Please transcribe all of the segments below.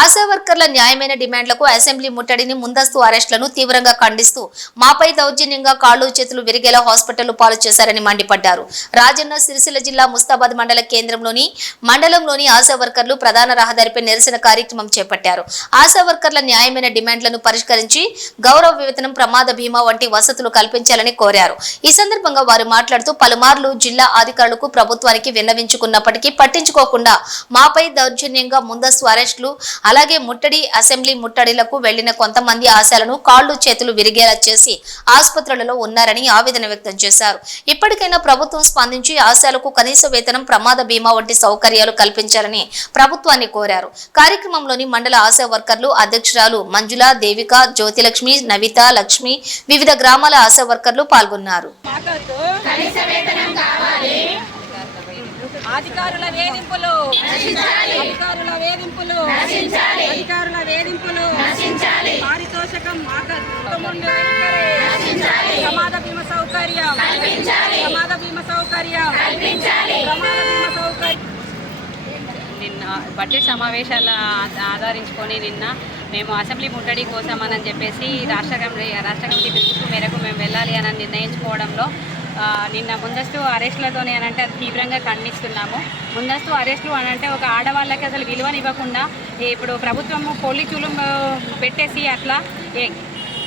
ఆశా వర్కర్ల న్యాయమైన డిమాండ్లకు అసెంబ్లీ ముట్టడిని ముందస్తు అరెస్టులను తీవ్రంగా ఖండిస్తూ మాపై దౌర్జన్యంగా కాళ్లు చేతులు విరిగేలా హాస్పిటల్ పాలు చేశారని మండిపడ్డారు. రాజన్న సిరిసిల్ల జిల్లా ముస్తాబాద్ మండలంలోని ఆశా వర్కర్లు ప్రధాన రహదారిపై నిరసన కార్యక్రమం చేపట్టారు. ఆశా వర్కర్ల న్యాయమైన డిమాండ్లను పరిష్కరించి గౌరవ వేతనం, ప్రమాద బీమా వంటి వసతులు కల్పించాలని కోరారు. ఈ సందర్భంగా వారు మాట్లాడుతూ పలుమార్లు జిల్లా అధికారులకు ప్రభుత్వానికి విన్నవించుకున్నప్పటికీ పట్టించుకోకుండా మాపై దౌర్జన్యంగా ముందస్తు అరెస్టులు అలాగే అసెంబ్లీ ముట్టడిలకు వెళ్లిన కొంతమంది ఆశాలను కాళ్లు చేతులు విరిగేలా చేసి ఆసుపత్రులలో ఉన్నారని ఆవేదన వ్యక్తం చేశారు. ఇప్పటికైనా ప్రభుత్వం స్పందించి ఆశాలకు కనీస వేతనం, ప్రమాద బీమా వంటి సౌకర్యాలు కల్పించాలని ప్రభుత్వాన్ని కోరారు. కార్యక్రమంలోని మండల ఆశా వర్కర్లు అధ్యక్షురాలు మంజుల, దేవిక, జ్యోతిలక్ష్మి, నవిత, లక్ష్మి, వివిధ గ్రామాల ఆశా వర్కర్లు పాల్గొన్నారు. అధికారుల వేధింపులు పారితోషకం ప్రమాద బీమా సౌకర్యం నిన్న బడ్జెట్ సమావేశాల ఆధారించుకొని మేము అసెంబ్లీ ముట్టడి కోసమని చెప్పేసి రాష్ట్ర కమిటీ పిలుపు మేరకు మేము వెళ్ళాలి అని నిర్ణయించుకోవడంలో నిన్న ముందస్తు అరెస్టులతోనే అనంటే అది తీవ్రంగా ఖండిస్తున్నాము. ముందస్తు అరెస్టులు అనంటే ఒక ఆడవాళ్ళకి అసలు విలువనివ్వకుండా ఇప్పుడు ప్రభుత్వము పోలీసులు పెట్టేసి అట్లా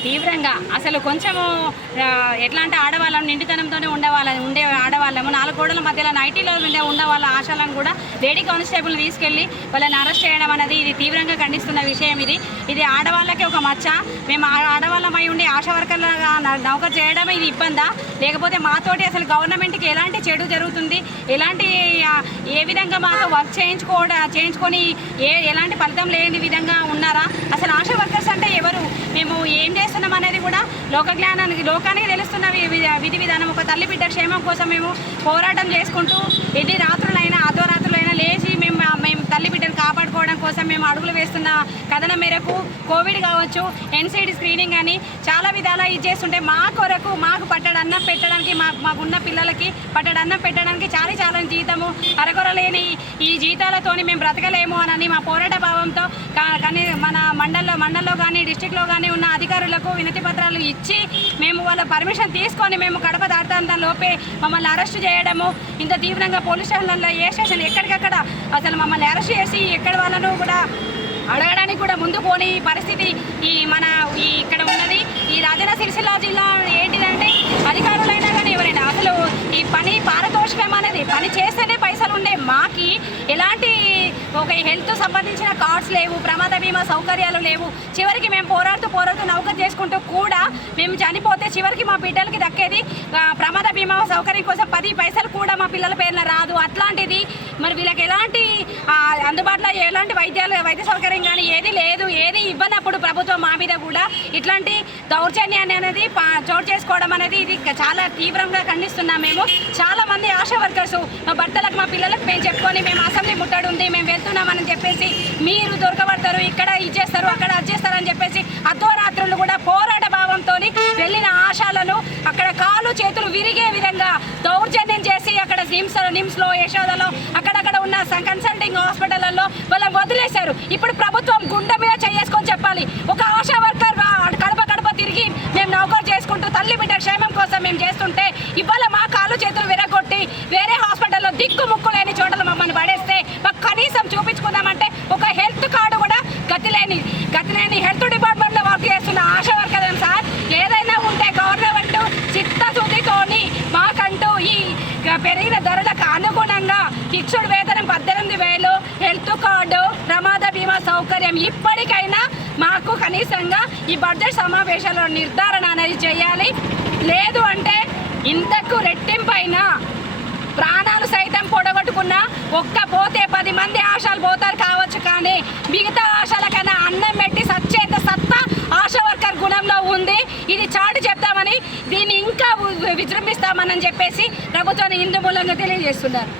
తీవ్రంగా అసలు కొంచెము ఎట్లా అంటే ఆడవాళ్ళం నిండితనంతోనే ఉండే ఆడవాళ్ళము 4 గోడల మధ్యలో నైటీలో ఉండే వాళ్ళ ఆశలను కూడా లేడీ కానిస్టేబుల్ తీసుకెళ్ళి వాళ్ళని అరెస్ట్ చేయడం అనేది ఇది తీవ్రంగా ఖండిస్తున్న విషయం. ఇది ఆడవాళ్ళకి ఒక మచ్చ. మేము ఆడవాళ్ళమై ఉండి ఆశా వర్కర్లుగా నౌకరు చేయడం ఇది ఇబ్బందా, లేకపోతే మాతోటి అసలు గవర్నమెంట్కి ఎలాంటి చెడు జరుగుతుంది, ఏ విధంగా మాతో వర్క్ చేయించుకొని ఎలాంటి ఫలితం లేని విధంగా ఉన్నారా? అసలు ఆశా వర్కర్స్ అంటే ఎవరు, మేము ఏం చేస్తున్నాం అనేది కూడా లోకానికి తెలుస్తున్న విధి విధానం. ఒక తల్లి బిడ్డ క్షేమం కోసం మేము పోరాటం చేసుకుంటూ ఎన్ని రాత్రులైనా అర్ధరాత్రులైనా లేచి మేము తల్లి బిడ్డను కాపాడుకోవడం కోసం మేము అడుగులు వేస్తున్న కథనం మేరకు కోవిడ్ కావచ్చు, ఎన్సీడీ స్క్రీనింగ్ అని చాలా విధాలా ఇది చేస్తుంటే మా కొరకు మాకు పట్టడన్నం పెట్టడానికి మాకున్న పిల్లలకి పట్టడన్నం పెట్టడానికి చాలా జీతము అరకొరలేని ఈ జీతాలతోని మేము బ్రతకలేము అని మా పోరాట భావంతో కానీ మన మండల్లో కానీ డిస్టిక్లో కానీ ఉన్న అధికారులకు వినతి పత్రాలు ఇచ్చి మేము వాళ్ళ పర్మిషన్ తీసుకొని మేము కడప దాటుతున్న లోపే మమ్మల్ని అరెస్ట్ చేయడము, ఇంత తీవ్రంగా పోలీస్ స్టేషన్లలో ఏ స్టేషన్ ఎక్కడికక్కడ అసలు మమ్మల్ని అరెస్ట్ చేసి ఎక్కడ వాళ్ళను కూడా అడగడానికి కూడా ముందు పోని పరిస్థితి ఇక్కడ ఉన్నది. ఈ రాజన్న సిరిసిల్ల జిల్లా ఏంటిదంటే అధికారులైనా కానీ ఎవరైనా అసలు ఈ పని పారితోషికం అనేది పని చేస్తేనే పైసలు ఉండే మాకి ఎలాంటి ఒక హెల్త్ సంబంధించిన కార్డ్స్ లేవు, ప్రమాద బీమా సౌకర్యాలు లేవు. చివరికి మేము పోరాడుతూ నౌకరు చేసుకుంటూ కూడా మేము చనిపోతే చివరికి మా బిడ్డలకి దక్కేది ప్రమాద బీమా సౌకర్యం కోసం 10 పైసలు కూడా మా పిల్లల పేరున రాదు. అట్లాంటిది మరి వీళ్ళకి ఎలాంటి అందుబాటులో ఎలాంటి వైద్య సౌకర్యం కానీ ఏది లేదు, ఏది ఇవ్వనప్పుడు ప్రభుత్వం మా మీద కూడా ఇట్లాంటి దౌర్జన్యాన్ని అనేది చోటు చేసుకోవడం అనేది ఇది చాలా తీవ్రంగా ఖండిస్తున్నాం. మేము చాలా మంది ఆశా వర్కర్స్ మా భర్తలకు మా పిల్లలకు మేము చెప్పుకొని మేము అసెంబ్లీ ముట్టడి ఉంది, మేము వెళ్తున్నామని చెప్పేసి మీరు దొరకబడతారు, ఇక్కడ ఇచ్చేస్తారు, అక్కడ అచ్చేస్తారు అని చెప్పేసి అర్ధరాత్రులు కూడా పోరాట భావంతో వెళ్ళిన ఆశాలను అక్కడ కాళ్ళు చేతులు విరిగే విధంగా దౌర్జన్యం చేసి అక్కడ నిమ్స్లో యశోదలో అక్కడక్కడ ఉన్న కన్సల్టింగ్ హాస్పిటళ్లలో వాళ్ళని వదిలేశారు. ఇప్పుడు ప్రభుత్వం గుండె మీద చేసుకొని చెప్పాలి, ఒక ఆశా వర్కర్ కడప తిరిగి మేము నౌకరు చేసుకుంటూ తల్లి బిడ్డ క్షేమం కోసం మేము చేస్తుంటే ఇవాళ మా కాళ్ళు చేతులు విరగొట్టి వేరే హాస్పిటల్లో దిక్కు ముక్కు లేని చోటలు మమ్మల్ని పడేస్తే మాకు కనీసం చూపించుకుందామంటే ఒక హెల్త్ కార్డు కూడా గతిలేని హెల్త్ డిపార్ట్మెంట్లో వర్క్ చేస్తున్న ఆశా వర్కర్ సార్. ఏదైనా ఉంటే గవర్నమెంట్ చిత్తశుద్ధితోని మాకంటూ ఈ పెరిగిన ధరలకు అనుగుణంగా ఫిక్స్డ్ వేతనం 18,000, హెల్త్ కార్డు, ప్రమాద బీమా సౌకర్యం ఇప్పటికైనా మాకు కనీసంగా ఈ బడ్జెట్ సమావేశాల్లో నిర్ధారణ అనేది చేయాలి. లేదు అంటే ఇంతకు రెట్టింపైన ప్రాణాలు సైతం పొడగొట్టుకున్నా పోతే 10 మంది ఆశాలు పోతారు కావచ్చు, కానీ మిగతా ఆశాల కన్నా అన్నం పెట్టి సచ్చేంత సత్తా ఆశా వర్కర్ గుణంలో ఉంది. ఇది చాటు చెప్తామని దీన్ని ఇంకా విజృంభిస్తామని చెప్పేసి ప్రభుత్వాన్ని ఇందు మూలంగా తెలియజేస్తున్నారు.